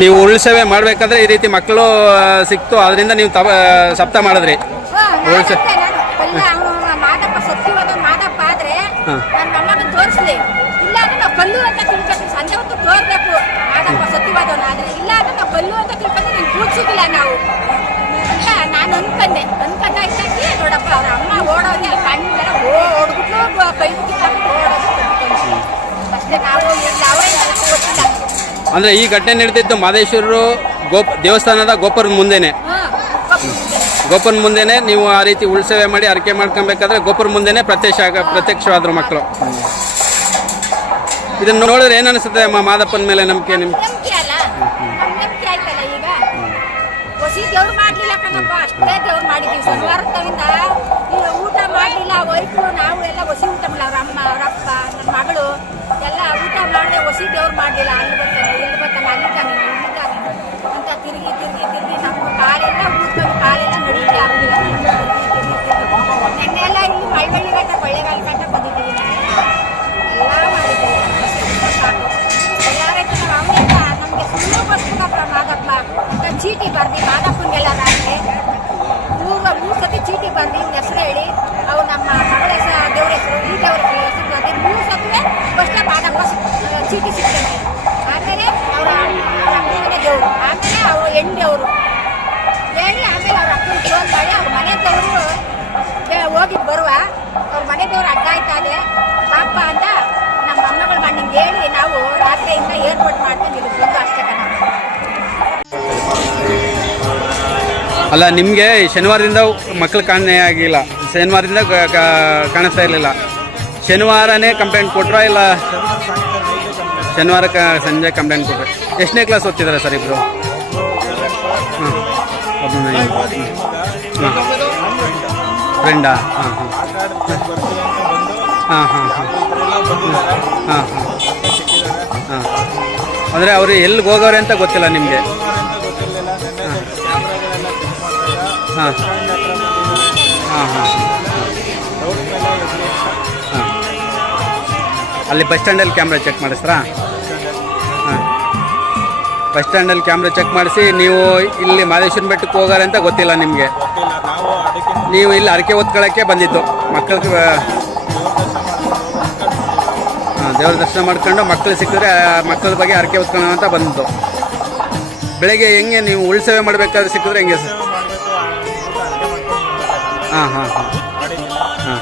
ನೀವು ಉಳ್ಸೇವೆ ಮಾಡಬೇಕಾದ್ರೆ ಈ ರೀತಿ ಮಕ್ಕಳು ಸಿಕ್ತು ಅದರಿಂದ ನೀವು ತವ ಸಪ್ತ ಮಾಡಿದ್ರಿ. ಉರುಳು ಸೇವೆ ಸತ್ಯವಾದ ಮಾದಪ್ಪ ಆದ್ರೆ ಹಾ. ನನ್ನ ತೋರಿಸ್ಲಿ. ಇಲ್ಲ ಅಂದ್ರೆ ನಾವು ಕಲ್ಲು ಅಂತ ತಿಳ್ಕೊತೀವಿ ಸಂಜೆ ಹೊತ್ತು ತೋರ್ಬೇಕು ಮಾದಪ್ಪ ಸತ್ಯವಾದವನ ಆದ್ರೆ ಇಲ್ಲ ಅಂದ್ರೆ ನಾವು ಅಂತ ತಿಳ್ಕೊಂಡ್ರೆ ನೀನು ಕೂಡ್ಸುದಿಲ್ಲ ನಾವು. ಅಂತ ನಾನು ಅನ್ಕಂಡೆ. ಅನ್ಕೊಂಡ ಇದ್ದಾಗಿ ನೋಡಪ್ಪ ಅವ್ರ ಅಮ್ಮ ಓಡೋಗಿ ಅಲ್ಲಿ ಕಣ್ಣೆಲ್ಲ ಓಡ್ಬಿಟ್ಲು ಕೈ ಬಿಟ್ಟು ಓಡೋದು ಅಷ್ಟೇ ನಾವು ಅಂದರೆ ಈ ಘಟನೆ ನಡೆದಿದ್ದು ಮಾದೇಶ್ವರರು ಗೋಪ್ ದೇವಸ್ಥಾನದ ಗೋಪುರದ ಮುಂದೆನೆ. ಗೋಪುರ ಮುಂದೆನೆ ನೀವು ಆ ರೀತಿ ಉಳ್ಸೇವೆ ಮಾಡಿ ಅರಕೆ ಮಾಡ್ಕೊಬೇಕಾದ್ರೆ ಗೋಪುರ ಮುಂದೆನೆ ಪ್ರತ್ಯಕ್ಷ ಆಗ ಪ್ರತ್ಯಕ್ಷವಾದ್ರು ಮಕ್ಕಳು ಇದನ್ನು ನೋಡಿದ್ರೆ ಏನು ಅನಿಸುತ್ತೆ ಮ- ಮಾದಪ್ಪನ ಮೇಲೆ ನಂಬಿಕೆ ನಿಮ್ಗೆ? ಊಟ ಮಾಡ್ಲಿಲ್ಲ ವೈಫು ನಾವು ಎಲ್ಲ ಹೊಸಿ ಊಟ ಮಾಡಲ್ಲ ಅವ್ರ ಅಮ್ಮ ಅವ್ರ ಅಪ್ಪ ನನ್ನ ಮಗಳು ಎಲ್ಲ ಊಟ ಮಾಡದೆ ಹೊಸಿ ದೇವ್ರು ಮಾಡ್ಲಿಲ್ಲ. ಚೀಟಿ ಬರ್ದಿ ಮಾದಪ್ಪನಿಗೆಲ್ಲ ರಾತ್ರಿ ಮೂರು ಮೂರು ಸತಿ ಚೀಟಿ ಬರ್ದು, ಇವ್ನ ಹೆಸರು ಹೇಳಿ. ಅವು ನಮ್ಮ ಮಗಳ ಹೆಸರು, ದೇವ್ರ ಹೆಸರು, ಈ ದೇವ್ರ ಹೆಸರು ಬರ್ದು. ಮೂರು ಸತಿವೆ ಫಸ್ಟ್ ಮಾದಪ್ಪ ಚೀಟಿ ಸಿಗ್ತದೆ ಆಮೇಲೆ ಅವರ ಅಪ್ಪನ ದೇವರು. ಆಮೇಲೆ ಅವರು ಹೆಣ್ಣು ದೇವರು ಹೇಳಿ ಆಮೇಲೆ ಅವ್ರ ಅಕ್ಕನ ಫೋನ್ ಮಾಡಿ, ಅವ್ರ ಮನೆ ದೇವರು ಹೋಗಿ ಬರುವ. ಅವ್ರ ಮನೆ ತವರು ಅಡ್ಡ ಅಲ್ಲ, ನಿಮಗೆ ಶನಿವಾರದಿಂದ ಮಕ್ಕಳು ಕಾಣೆ ಆಗಿಲ್ಲ. ಶನಿವಾರದಿಂದ ಕಾಣಿಸ್ತಾ ಇರಲಿಲ್ಲ. ಶನಿವಾರನೇ ಕಂಪ್ಲೇಂಟ್ ಕೊಟ್ರಾ ಇಲ್ಲ? ಶನಿವಾರ ಸಂಜೆ ಕಂಪ್ಲೇಂಟ್ ಕೊಟ್ರೆ. ಎಷ್ಟನೇ ಕ್ಲಾಸ್ ಓದ್ತಿದ್ದಾರೆ ಸರ್ ಇಬ್ಬರು ಹಾಂ ಹಾಂ ಫ್ರೆಂಡಾ? ಹಾಂ ಹಾಂ ಹಾಂ ಹಾಂ ಹಾಂ ಹಾಂ ಹಾಂ ಅಂದರೆ ಅವರು ಎಲ್ಲಿಗೆ ಹೋಗೋರೆ ಅಂತ ಗೊತ್ತಿಲ್ಲ ನಿಮಗೆ? ಹಾಂ ಹಾಂ. ಹಾಂ ಹಾಂ. ಅಲ್ಲಿ ಬಸ್ ಸ್ಟ್ಯಾಂಡಲ್ಲಿ ಕ್ಯಾಮ್ರಾ ಚೆಕ್ ಮಾಡಿಸ್ರಾ ಹಾಂ. ಬಸ್ ಸ್ಟ್ಯಾಂಡಲ್ಲಿ ಕ್ಯಾಮ್ರಾ ಚೆಕ್ ಮಾಡಿಸಿ ನೀವು ಇಲ್ಲಿ ಮಹದೇಶ್ವರ ಬೆಟ್ಟಕ್ಕೆ ಹೋಗಾರೆ ಅಂತ ಗೊತ್ತಿಲ್ಲ ನಿಮಗೆ. ನಾವು ಇಲ್ಲಿ ಅರಕೆ ಹೊತ್ಕೊಳ್ಳೋಕ್ಕೆ ಬಂದಿದ್ದು. ಮಕ್ಕಳಿಗೆ ಹಾಂ ದೇವ್ರ ದರ್ಶನ ಮಾಡ್ಕೊಂಡು ಮಕ್ಕಳು ಸಿಕ್ಕಿದ್ರೆ ಮಕ್ಕಳ ಬಗ್ಗೆ ಅರಕೆ ಹೊತ್ಕೊಳ್ಳೋಣ ಅಂತ ಬಂದಿದ್ದು. ಬೆಳಗ್ಗೆ ಹೆಂಗೆ ನೀವು ಉಳ್ಸೇವೆ ಮಾಡಬೇಕಾದ್ರೆ ಸಿಕ್ಕಿದ್ರೆ ಹೆಂಗೆ ಸರ್? ಹಾಂ ಹಾಂ ಹಾಂ. ಹಾಂ.